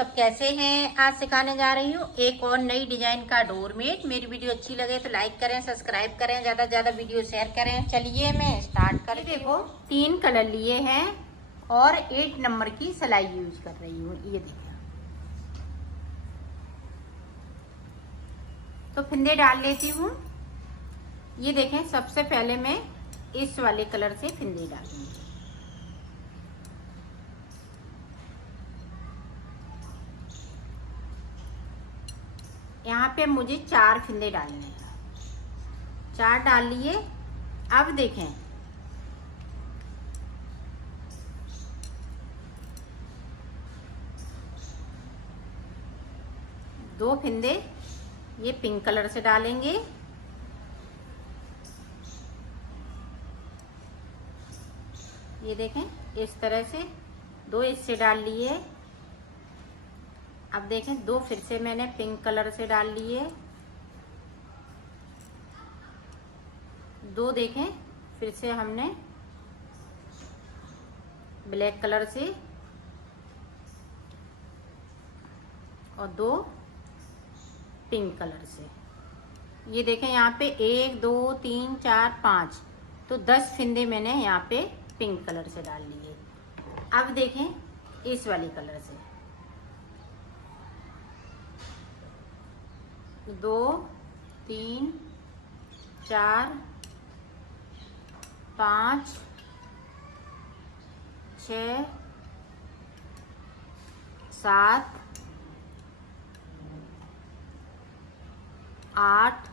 सब कैसे हैं। आज सिखाने जा रही हूँ एक और नई डिजाइन का डोरमेट। मेरी वीडियो अच्छी लगे तो लाइक करें, सब्सक्राइब करें, ज्यादा से ज्यादा वीडियो शेयर करें। चलिए मैं स्टार्ट करती हूँ। देखो 3 कलर लिए हैं और 8 नंबर की सिलाई यूज कर रही हूँ। ये देखिए, तो फिंदे डाल लेती हूँ। ये देखें, सबसे पहले मैं इस वाले कलर से फिंदे डालूंगी। यहाँ पे मुझे 4 फिंदे डालने हैं। 4 डाल लिए। अब देखें, दो फिंदे ये पिंक कलर से डालेंगे। ये देखें, इस तरह से 2 इससे डाल लिए। अब देखें, 2 फिर से मैंने पिंक कलर से डाल लिए। 2 देखें फिर से हमने ब्लैक कलर से, और 2 पिंक कलर से। ये देखें, यहाँ पे 1 2 3 4 5, तो 10 फिंदे मैंने यहाँ पे पिंक कलर से डाल लिए। अब देखें इस वाली कलर से 2 3 4 5 6 7 8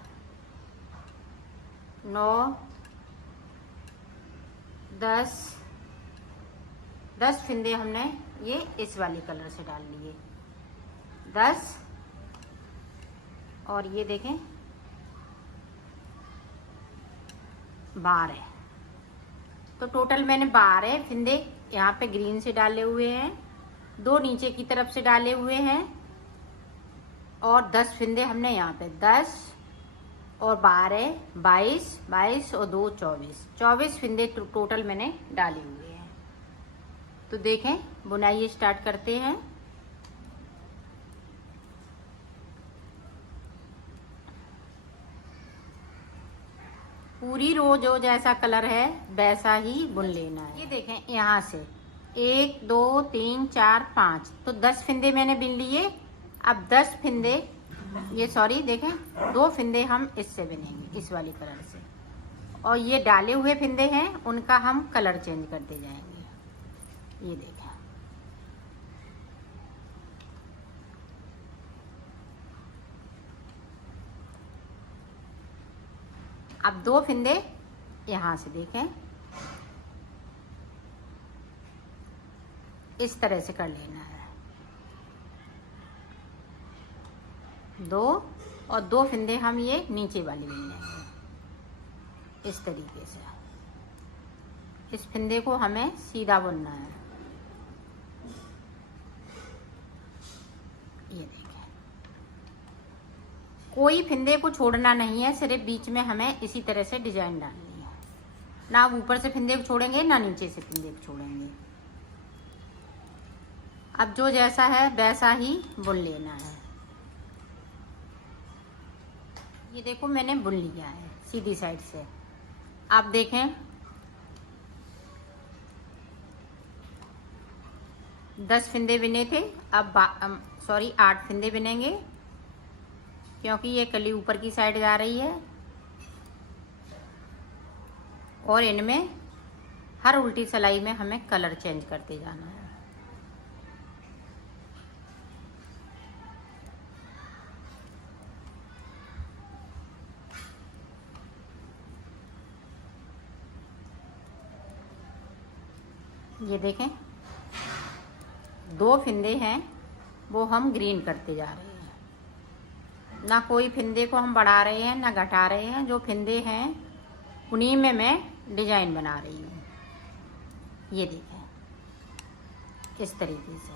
9 10 फिंदे हमने ये इस वाले कलर से डाल लिए। 10 और ये देखें 12, तो टोटल मैंने 12 फिंदे यहाँ पे ग्रीन से डाले हुए हैं, 2 नीचे की तरफ से डाले हुए हैं, और 10 फिंदे हमने यहाँ पे 10 और 12 22 और 2 24 फिंदे टोटल मैंने डाले हुए हैं। तो देखें, बुनाई स्टार्ट करते हैं। पूरी रो जो जैसा कलर है वैसा ही बुन लेना है। ये देखें, यहाँ से 1 2 3 4 5, तो 10 फिंदे मैंने बिन लिए। अब 10 फिंदे ये देखें 2 फिंदे हम इससे बिनेंगे, इस वाली कलर से, और ये डाले हुए फिंदे हैं उनका हम कलर चेंज करते जाएंगे। ये देखें, अब 2 फिंदे यहाँ से देखें इस तरह से कर लेना है। 2 और 2 फिंदे हम ये नीचे वाली बिन लेंगे इस तरीके से। इस फिंदे को हमें सीधा बुनना है। ये देखें, कोई फिंदे को छोड़ना नहीं है, सिर्फ बीच में हमें इसी तरह से डिजाइन डालनी है। ना ऊपर से फिंदे को छोड़ेंगे ना नीचे से फिंदे को छोड़ेंगे। अब जो जैसा है वैसा ही बुन लेना है। ये देखो, मैंने बुन लिया है सीधी साइड से। आप देखें, 10 फिंदे बिने थे, अब 8 फिंदे बिनेंगे, क्योंकि ये कली ऊपर की साइड जा रही है, और इनमें हर उल्टी सिलाई में हमें कलर चेंज करते जाना है। ये देखें, 2 फिंदे हैं वो हम ग्रीन करते जा रहे हैं। ना कोई फिंदे को हम बढ़ा रहे हैं ना घटा रहे हैं। जो फिंदे हैं उन्हीं में मैं डिजाइन बना रही हूँ। ये देखें, इस तरीके से।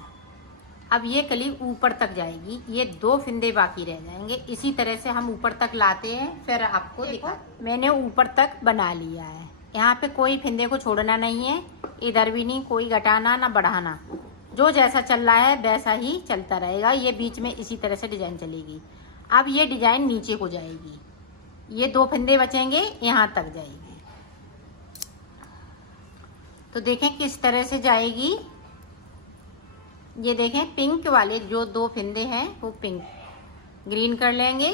अब ये कली ऊपर तक जाएगी, ये 2 फिंदे बाकी रह जाएंगे। इसी तरह से हम ऊपर तक लाते हैं, फिर आपको दिखा। मैंने ऊपर तक बना लिया है। यहाँ पे कोई फिंदे को छोड़ना नहीं है, इधर भी नहीं, कोई घटाना ना बढ़ाना। जो जैसा चल रहा है वैसा ही चलता रहेगा। ये बीच में इसी तरह से डिजाइन चलेगी। अब ये डिजाइन नीचे को जाएगी, ये 2 फंदे बचेंगे, यहाँ तक जाएगी। तो देखें किस तरह से जाएगी। ये देखें पिंक वाले जो 2 फंदे हैं वो पिंक ग्रीन कर लेंगे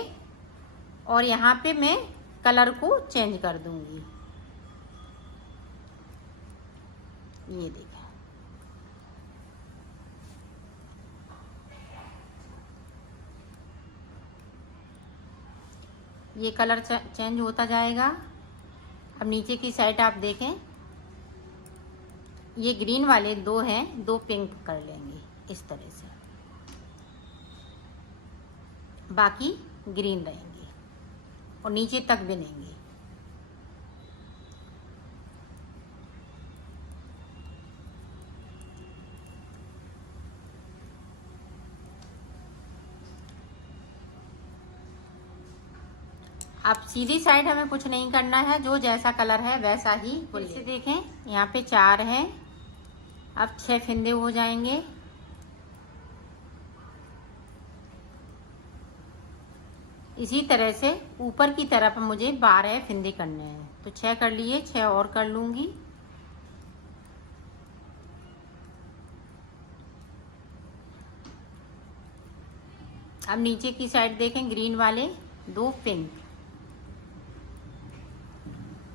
और यहाँ पे मैं कलर को चेंज कर दूंगी। ये देखें, ये कलर चेंज होता जाएगा। अब नीचे की साइड आप देखें, ये ग्रीन वाले 2 हैं, 2 पिंक कर लेंगे इस तरह से, बाकी ग्रीन रहेंगे और नीचे तक बिनेंगे। अब सीधी साइड हमें कुछ नहीं करना है, जो जैसा कलर है वैसा ही। जैसे देखें यहाँ पे 4 हैं, अब 6 फंदे हो जाएंगे। इसी तरह से ऊपर की तरफ मुझे 12 फंदे करने हैं, तो 6 कर लिए, 6 और कर लूंगी। अब नीचे की साइड देखें, ग्रीन वाले 2 पिंक,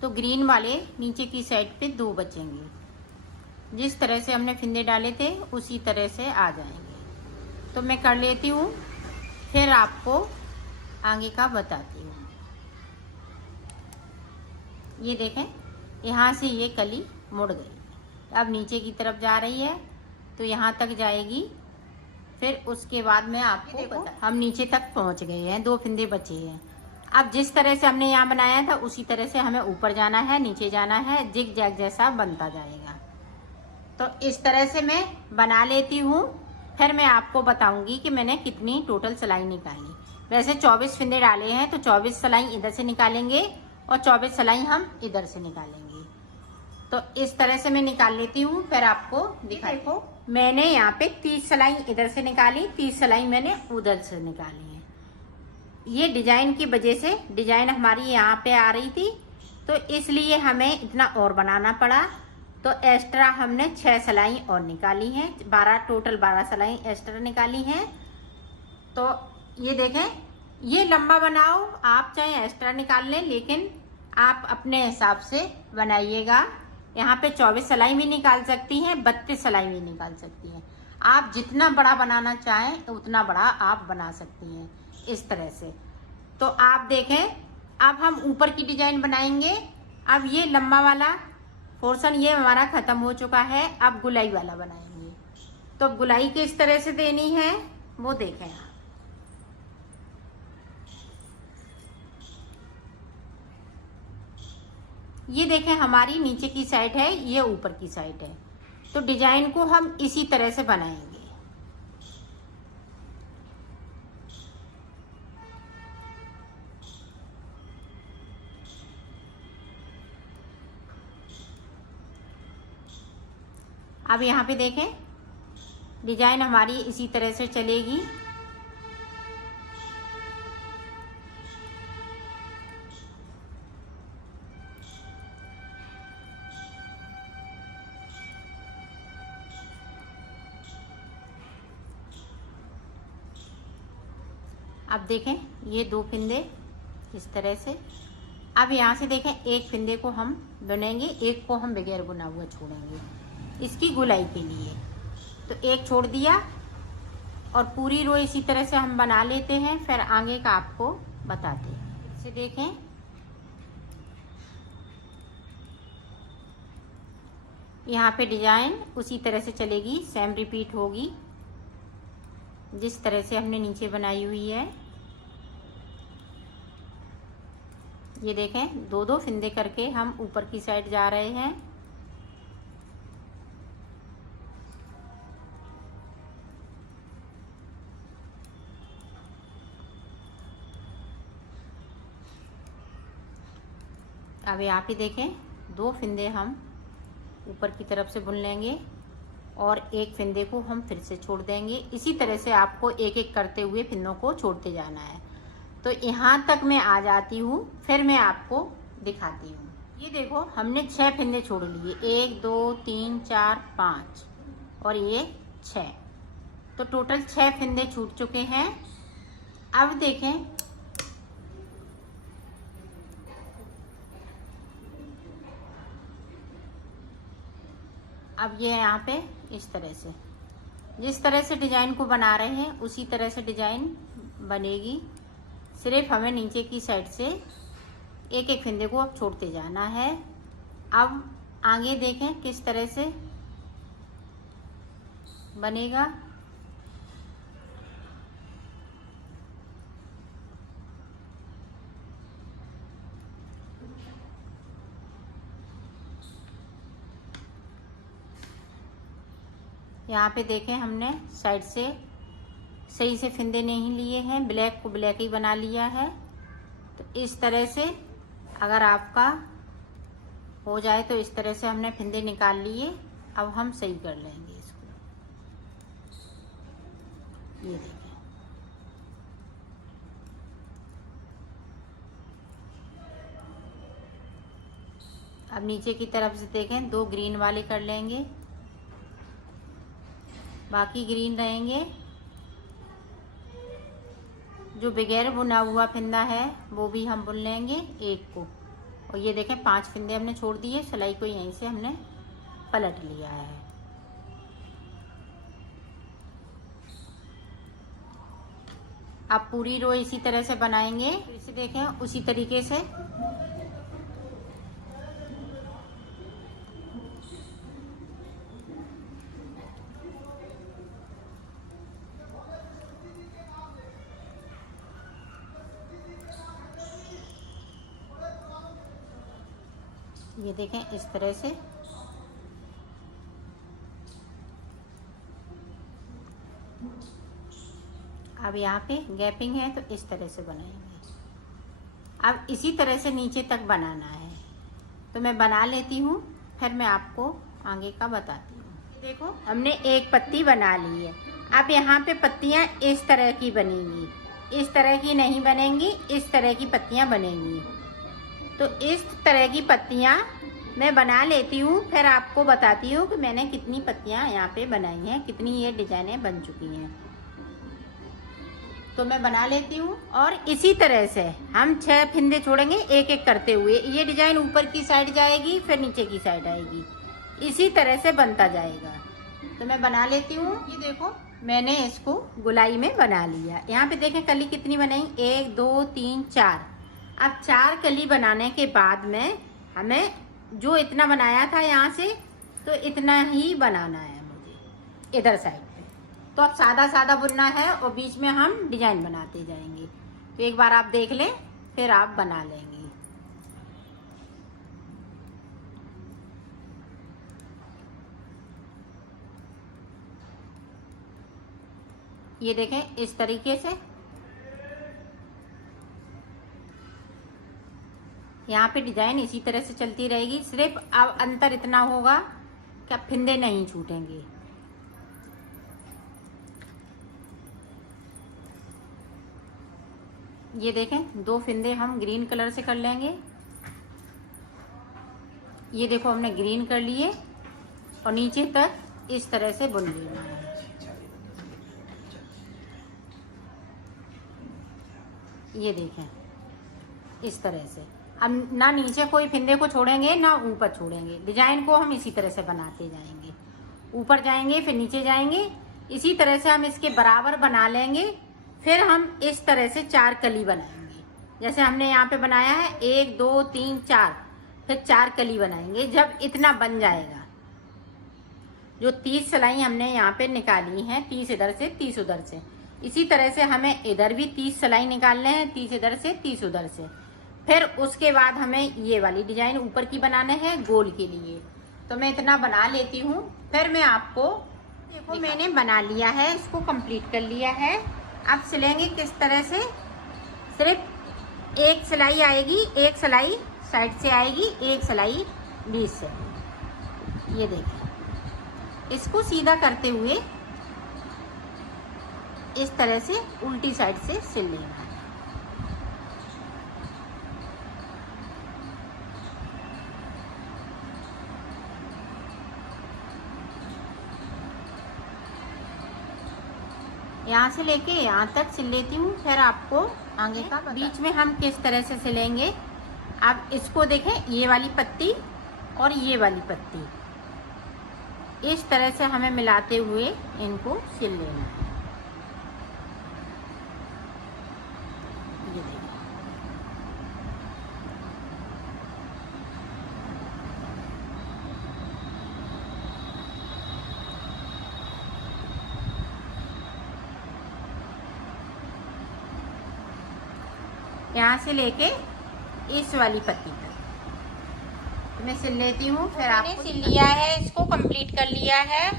तो ग्रीन वाले नीचे की साइड पे 2 बचेंगे। जिस तरह से हमने फंदे डाले थे उसी तरह से आ जाएंगे। तो मैं कर लेती हूँ, फिर आपको आगे का बताती हूँ। ये देखें यहाँ से ये कली मुड़ गई, अब नीचे की तरफ जा रही है, तो यहाँ तक जाएगी। फिर उसके बाद मैं आपको बता, हम नीचे तक पहुँच गए हैं, 2 फंदे बचे हैं। अब जिस तरह से हमने यहाँ बनाया था उसी तरह से हमें ऊपर जाना है, नीचे जाना है, जिग जैग जैसा बनता जाएगा। तो इस तरह से मैं बना लेती हूँ, फिर मैं आपको बताऊंगी कि मैंने कितनी टोटल सिलाई निकाली। वैसे 24 फंदे डाले हैं, तो 24 सिलाई इधर से निकालेंगे और 24 सिलाई हम इधर से निकालेंगे। तो इस तरह से मैं निकाल लेती हूँ, फिर आपको दिखाई। मैंने यहाँ पे 30 सिलाई इधर से निकाली, 30 सिलाई मैंने उधर से निकाली है। ये डिजाइन की वजह से डिजाइन हमारी यहाँ पे आ रही थी, तो इसलिए हमें इतना और बनाना पड़ा। तो एक्स्ट्रा हमने 6 सिलाई और निकाली हैं, 12 सिलाई एक्स्ट्रा निकाली हैं। तो ये देखें, ये लंबा बनाओ, आप चाहे एक्स्ट्रा निकाल लें, लेकिन आप अपने हिसाब से बनाइएगा। यहाँ पे 24 सिलाई भी निकाल सकती हैं, 32 सिलाई भी निकाल सकती हैं। आप जितना बड़ा बनाना चाहें उतना बड़ा आप बना सकती हैं इस तरह से। तो आप देखें, अब हम ऊपर की डिजाइन बनाएंगे। अब ये लंबा वाला पोर्शन ये हमारा खत्म हो चुका है, अब गुलाई वाला बनाएंगे। तो गुलाई किस तरह से देनी है वो देखें आप। ये देखें हमारी नीचे की साइड है, ये ऊपर की साइड है, तो डिजाइन को हम इसी तरह से बनाएंगे। अब यहाँ पे देखें डिजाइन हमारी इसी तरह से चलेगी। अब देखें ये 2 फंदे इस तरह से। अब यहाँ से देखें एक फंदे को हम बुनेंगे, एक को हम बगैर बुना हुआ छोड़ेंगे इसकी गुलाई के लिए। तो एक छोड़ दिया और पूरी रो इसी तरह से हम बना लेते हैं, फिर आगे का आपको बताते हैं। इसे देखें, यहाँ पे डिजाइन उसी तरह से चलेगी, सेम रिपीट होगी जिस तरह से हमने नीचे बनाई हुई है। ये देखें 2-2 फंदे करके हम ऊपर की साइड जा रहे हैं। अब यहाँ पे देखें 2 फंदे हम ऊपर की तरफ से बुन लेंगे और एक फिंदे को हम फिर से छोड़ देंगे। इसी तरह से आपको एक एक करते हुए फिंदों को छोड़ते जाना है। तो यहाँ तक मैं आ जाती हूँ, फिर मैं आपको दिखाती हूँ। ये देखो हमने 6 फिंदे छोड़ लिए, 1 2 3 4 5 और ये 6, तो टोटल 6 फिंदे छूट चुके हैं। अब देखें, अब ये यहाँ पे इस तरह से, जिस तरह से डिजाइन को बना रहे हैं उसी तरह से डिजाइन बनेगी। सिर्फ हमें नीचे की साइड से एक एक फिंदे को अब छोड़ते जाना है। अब आगे देखें किस तरह से बनेगा। यहाँ पे देखें हमने साइड से सही से फिंदे नहीं लिए हैं, ब्लैक को ब्लैक ही बना लिया है। तो इस तरह से अगर आपका हो जाए तो इस तरह से हमने फिंदे निकाल लिए। अब हम सही कर लेंगे इसको। ये देखें, अब नीचे की तरफ से देखें 2 ग्रीन वाले कर लेंगे, बाकी ग्रीन रहेंगे। जो बगैर बुना हुआ फिंदा है वो भी हम बुन लेंगे एक को। और ये देखें 5 फिंदे हमने छोड़ दिए, सिलाई को यहीं से हमने पलट लिया है। आप पूरी रो इसी तरह से बनाएंगे। इसे देखें उसी तरीके से ये देखें इस तरह से। अब यहाँ पे गैपिंग है तो इस तरह से बनाएंगे। अब इसी तरह से नीचे तक बनाना है, तो मैं बना लेती हूँ, फिर मैं आपको आगे का बताती हूँ। देखो हमने एक पत्ती बना ली है। अब यहाँ पे पत्तियाँ इस तरह की बनेंगी, इस तरह की नहीं बनेंगी, इस तरह की पत्तियाँ बनेंगी। तो इस तरह की पत्तियाँ मैं बना लेती हूँ, फिर आपको बताती हूँ कि मैंने कितनी पत्तियाँ यहाँ पे बनाई हैं, कितनी ये डिजाइनें बन चुकी हैं। तो मैं बना लेती हूँ। और इसी तरह से हम 6 फिंदे छोड़ेंगे एक एक करते हुए। ये डिजाइन ऊपर की साइड जाएगी, फिर नीचे की साइड आएगी, इसी तरह से बनता जाएगा। तो मैं बना लेती हूँ। ये देखो मैंने इसको गोलाई में बना लिया। यहाँ पे देखें कली कितनी बनाई, 1 2 3 4। अब 4 कली बनाने के बाद में हमें जो इतना बनाया था यहाँ से, तो इतना ही बनाना है मुझे इधर साइड पे। तो अब सादा सादा बुनना है और बीच में हम डिजाइन बनाते जाएंगे। तो एक बार आप देख लें, फिर आप बना लेंगे। ये देखें इस तरीके से। यहाँ पे डिजाइन इसी तरह से चलती रहेगी। सिर्फ अब अंतर इतना होगा कि अब फिंदे नहीं छूटेंगे। ये देखें 2 फिंदे हम ग्रीन कलर से कर लेंगे। ये देखो हमने ग्रीन कर लिए और नीचे तक इस तरह से बुन लेना है। ये देखें इस तरह से। अब ना नीचे कोई फिंदे को छोड़ेंगे ना ऊपर छोड़ेंगे। डिजाइन को हम इसी तरह से बनाते जाएंगे, ऊपर जाएंगे फिर नीचे जाएंगे। इसी तरह से हम इसके बराबर बना लेंगे। फिर हम इस तरह से 4 कली बनाएंगे, जैसे हमने यहाँ पे बनाया है 1 2 3 4। फिर 4 कली बनाएंगे। जब इतना बन जाएगा, जो 30 सिलाई हमने यहाँ पे निकाली है, 30 इधर से 30 उधर से, इसी तरह से हमें इधर भी 30 सिलाई निकालने हैं, 30 इधर से 30 उधर से। फिर उसके बाद हमें ये वाली डिजाइन ऊपर की बनाने हैं गोल के लिए। तो मैं इतना बना लेती हूँ, फिर मैं आपको देखो मैंने बना लिया है, इसको कंप्लीट कर लिया है। अब सिलेंगे किस तरह से। सिर्फ एक सिलाई आएगी, एक सिलाई साइड से आएगी, एक सिलाई बीच से। ये देखिए इसको सीधा करते हुए इस तरह से उल्टी साइड से सिल लेना है। यहाँ से लेके यहाँ तक सिल लेती हूँ, फिर आपको आगे का बीच में हम किस तरह से सिलेंगे। आप इसको देखें, ये वाली पत्ती और ये वाली पत्ती इस तरह से हमें मिलाते हुए इनको सिल लेना है। ये देखिए, यहाँ से लेके इस वाली पत्ती तक मैं सिल लेती हूँ। फिर आपने सिल लिया है, इसको कंप्लीट कर लिया है।